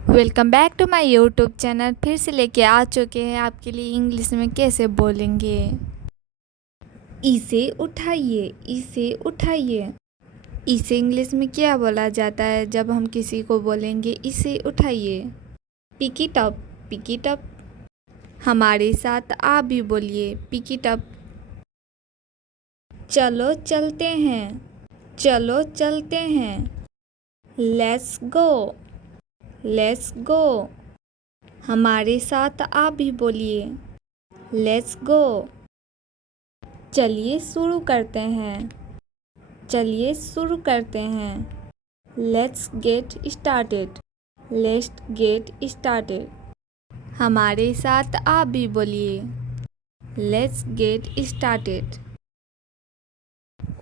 Welcome back to my YouTube channel. फिर से लेके आ चुके हैं आपके लिए इंग्लिश में कैसे बोलेंगे। इसे उठाइए, इसे उठाइए। इसे इंग्लिश में क्या बोला जाता है जब हम किसी को बोलेंगे इसे उठाइए? Pick it up, pick it up. हमारे साथ आप भी बोलिए पिक इट अप। चलो चलते हैं, चलो चलते हैं। Let's go, let's go. हमारे साथ आप भी बोलिए लेट्स गो। चलिए शुरू करते हैं, चलिए शुरू करते हैं। Let's get started, let's get started. हमारे साथ आप भी बोलिए लेट्स गेट स्टार्टेड।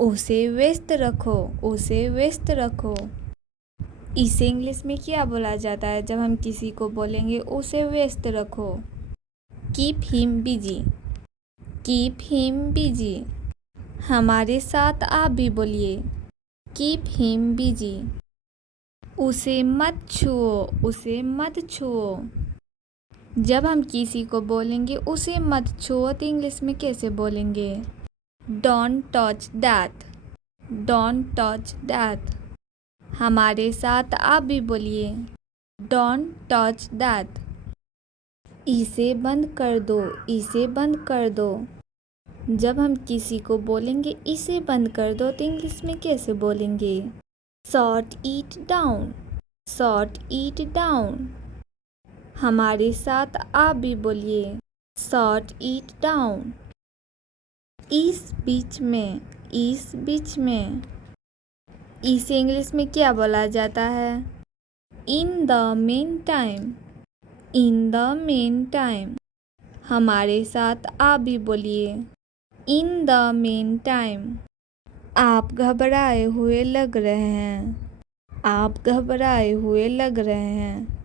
उसे व्यस्त रखो, उसे व्यस्त रखो। इसे इंग्लिश में क्या बोला जाता है जब हम किसी को बोलेंगे उसे व्यस्त रखो? Keep him busy, keep him busy. हमारे साथ आप भी बोलिए कीप हिम बिजी। उसे मत छुओ, उसे मत छुओ। जब हम किसी को बोलेंगे उसे मत छुओ तो इंग्लिश में कैसे बोलेंगे? Don't touch that, don't touch that. हमारे साथ आप भी बोलिए डोंट टच दैट। इसे बंद कर दो, इसे बंद कर दो। जब हम किसी को बोलेंगे इसे बंद कर दो तो इंग्लिश में कैसे बोलेंगे? Shut it down, shut it down. हमारे साथ आप भी बोलिए शट इट डाउन। इस बीच में, इस बीच में। इसे इंग्लिश में क्या बोला जाता है? In the main time, in the main time. हमारे साथ आप भी बोलिए इन द मेन टाइम। आप घबराए हुए लग रहे हैं, आप घबराए हुए लग रहे हैं।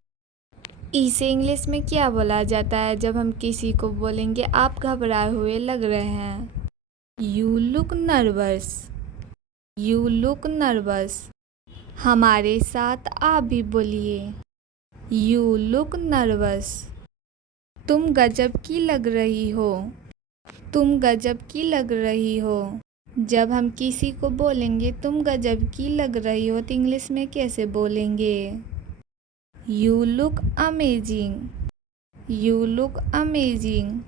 इसे इंग्लिश में क्या बोला जाता है जब हम किसी को बोलेंगे आप घबराए हुए लग रहे हैं? You look nervous, you look nervous. हमारे साथ आप भी बोलिए यू लुक नर्वस। तुम गजब की लग रही हो, तुम गजब की लग रही हो। जब हम किसी को बोलेंगे तुम गजब की लग रही हो तो इंग्लिश में कैसे बोलेंगे? You look amazing, you look amazing.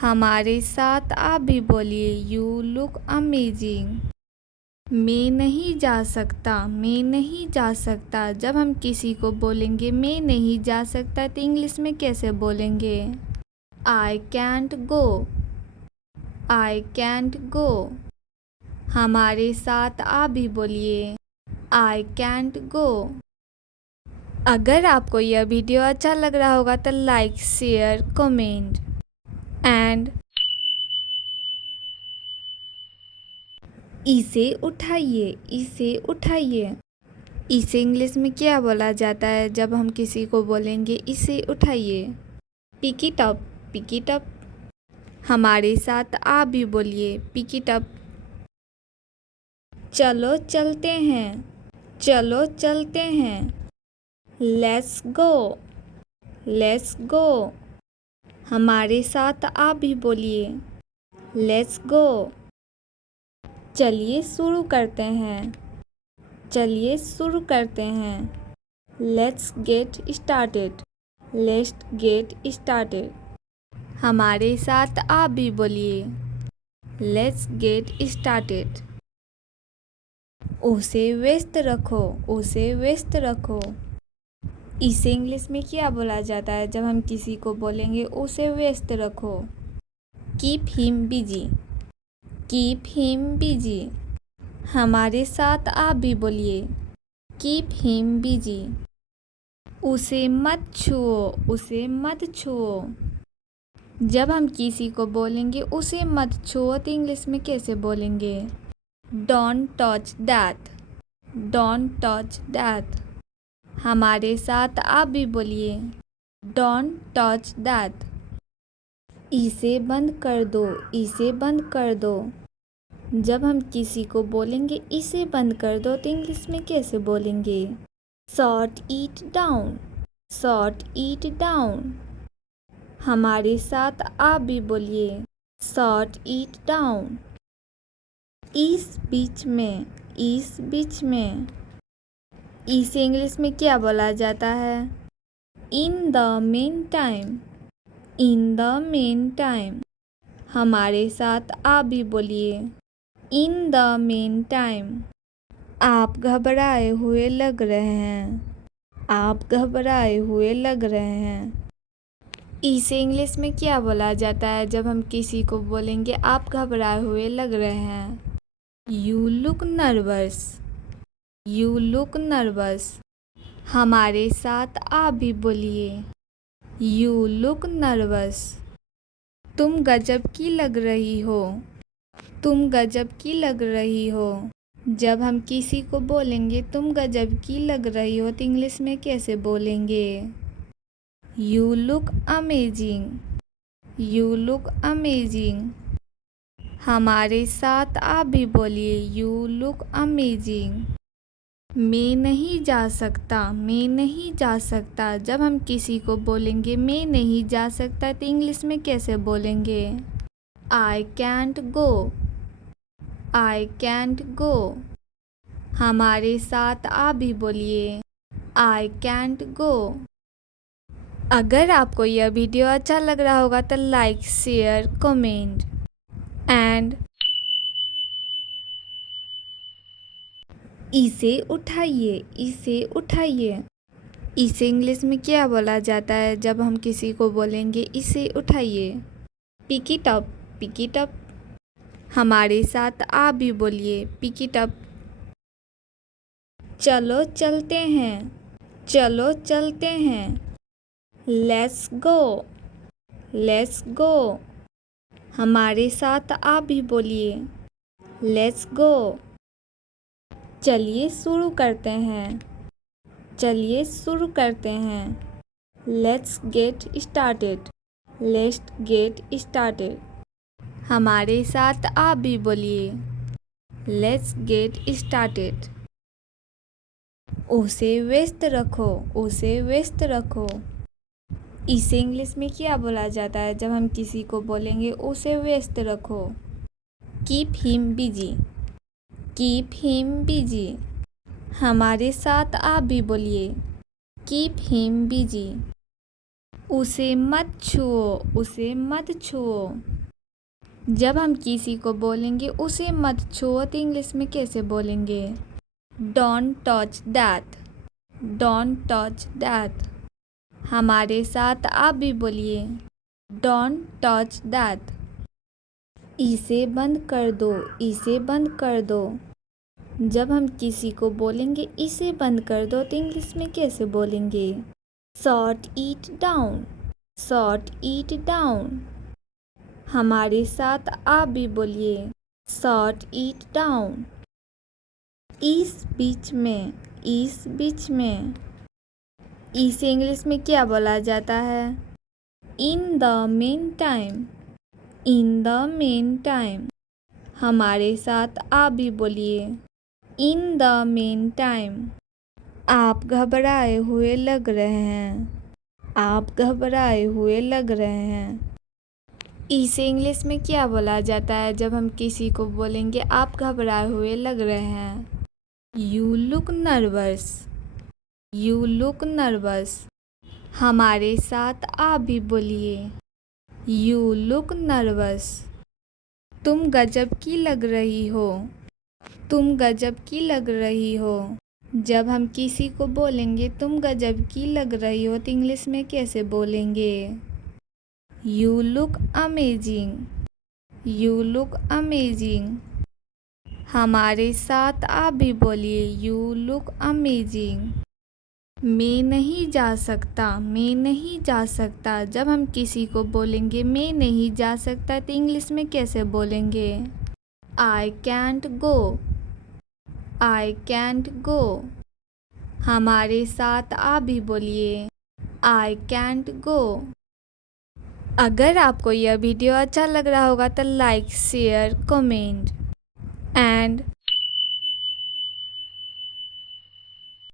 हमारे साथ आप भी बोलिए यू लुक अमेजिंग। मैं नहीं जा सकता, मैं नहीं जा सकता। जब हम किसी को बोलेंगे मैं नहीं जा सकता तो इंग्लिश में कैसे बोलेंगे? I can't go, I can't go. हमारे साथ आप भी बोलिए आई कैंट गो। अगर आपको यह वीडियो अच्छा लग रहा होगा तो लाइक शेयर कमेंट एंड इसे उठाइए, इसे उठाइए। इसे इंग्लिश में क्या बोला जाता है जब हम किसी को बोलेंगे इसे उठाइए? Pick it up, pick it up. हमारे साथ आप भी बोलिए पिक इट अप। चलो चलते हैं, चलो चलते हैं। Let's go, let's go. हमारे साथ आप भी बोलिए लेट्स गो। चलिए शुरू करते हैं, चलिए शुरू करते हैं। Let's get started, let's get started. हमारे साथ आप भी बोलिए लेट्स गेट स्टार्टेड। उसे व्यस्त रखो, उसे व्यस्त रखो। इसे इंग्लिश में क्या बोला जाता है जब हम किसी को बोलेंगे उसे व्यस्त रखो? Keep him busy, keep him busy. हमारे साथ आप भी बोलिए कीप हिम बिजी। उसे मत छुओ, उसे मत छुओ। जब हम किसी को बोलेंगे उसे मत छुओ तो इंग्लिश में कैसे बोलेंगे? Don't touch that, don't touch that. हमारे साथ आप भी बोलिए डोंट टच दैट। इसे बंद कर दो, इसे बंद कर दो। जब हम किसी को बोलेंगे इसे बंद कर दो तो इंग्लिश में कैसे बोलेंगे? Shut it down, shut it down. हमारे साथ आप भी बोलिए, सॉट ईट डाउन। इस बीच में, इस बीच में, इसे इंग्लिश में क्या बोला जाता है? In the main time, in the main time. हमारे साथ आप भी बोलिए, इन द मेन टाइम। आप घबराए हुए लग रहे हैं, आप घबराए हुए लग रहे हैं। इसे इंग्लिश में क्या बोला जाता है जब हम किसी को बोलेंगे आप घबराए हुए लग रहे हैं? You look nervous, you look nervous. हमारे साथ आप भी बोलिए, यू लुक नर्वस। तुम गजब की लग रही हो, तुम गजब की लग रही हो। जब हम किसी को बोलेंगे तुम गजब की लग रही हो तो इंग्लिश में कैसे बोलेंगे? You look amazing, you look amazing. हमारे साथ आप भी बोलिए, यू लुक अमेजिंग। मैं नहीं जा सकता, मैं नहीं जा सकता। जब हम किसी को बोलेंगे मैं नहीं जा सकता तो इंग्लिश में कैसे बोलेंगे? I can't go, I can't go. हमारे साथ आप भी बोलिए, आई कैंट गो। अगर आपको यह वीडियो अच्छा लग रहा होगा तो लाइक, शेयर, कमेंट एंड इसे उठाइए, इसे उठाइए। इसे इंग्लिश में क्या बोला जाता है जब हम किसी को बोलेंगे इसे उठाइए? Pick it up, pick it up. हमारे साथ आप भी बोलिए, पिक इट अप। चलो चलते हैं, चलो चलते हैं। Let's go, let's go. हमारे साथ आप भी बोलिए, लेट्स गो। चलिए शुरू करते हैं, चलिए शुरू करते हैं। Let's get started, let's get started. हमारे साथ आप भी बोलिए, लेट्स गेट स्टार्टेड। उसे व्यस्त रखो, उसे व्यस्त रखो। इसे इंग्लिश में क्या बोला जाता है जब हम किसी को बोलेंगे उसे व्यस्त रखो? Keep him busy, keep him busy. हमारे साथ आप भी बोलिए, कीप हिम बिजी। उसे मत छुओ, उसे मत छुओ। जब हम किसी को बोलेंगे उसे मत छुओ तो इंग्लिश में कैसे बोलेंगे? Don't touch that, don't touch that. हमारे साथ आप भी बोलिए, डोंट टच दैट। इसे बंद कर दो, इसे बंद कर दो। जब हम किसी को बोलेंगे इसे बंद कर दो तो इंग्लिश में कैसे बोलेंगे? शॉट ईट डाउन, शॉट ईट डाउन। हमारे साथ आप भी बोलिए, शॉट ईट डाउन। इस बीच में, इस बीच में, इसे इंग्लिश में क्या बोला जाता है? In the main time, in the main time. हमारे साथ आप भी बोलिए, इन द मेन टाइम। आप घबराए हुए लग रहे हैं, आप घबराए हुए लग रहे हैं। इसे इंग्लिश में क्या बोला जाता है जब हम किसी को बोलेंगे आप घबराए हुए लग रहे हैं? You look nervous, you look nervous. हमारे साथ आप भी बोलिए, यू लुक नर्वस। तुम गजब की लग रही हो, तुम गजब की लग रही हो। जब हम किसी को बोलेंगे तुम गजब की लग रही हो तो इंग्लिश में कैसे बोलेंगे? You look amazing, you look amazing. हमारे साथ आप भी बोलिए, यू लुक अमेजिंग। मैं नहीं जा सकता, मैं नहीं जा सकता। जब हम किसी को बोलेंगे मैं नहीं जा सकता तो इंग्लिश में कैसे बोलेंगे? I can't go, I can't go. हमारे साथ आप भी बोलिए, आई कैंट गो। अगर आपको यह वीडियो अच्छा लग रहा होगा तो लाइक, शेयर, कमेंट एंड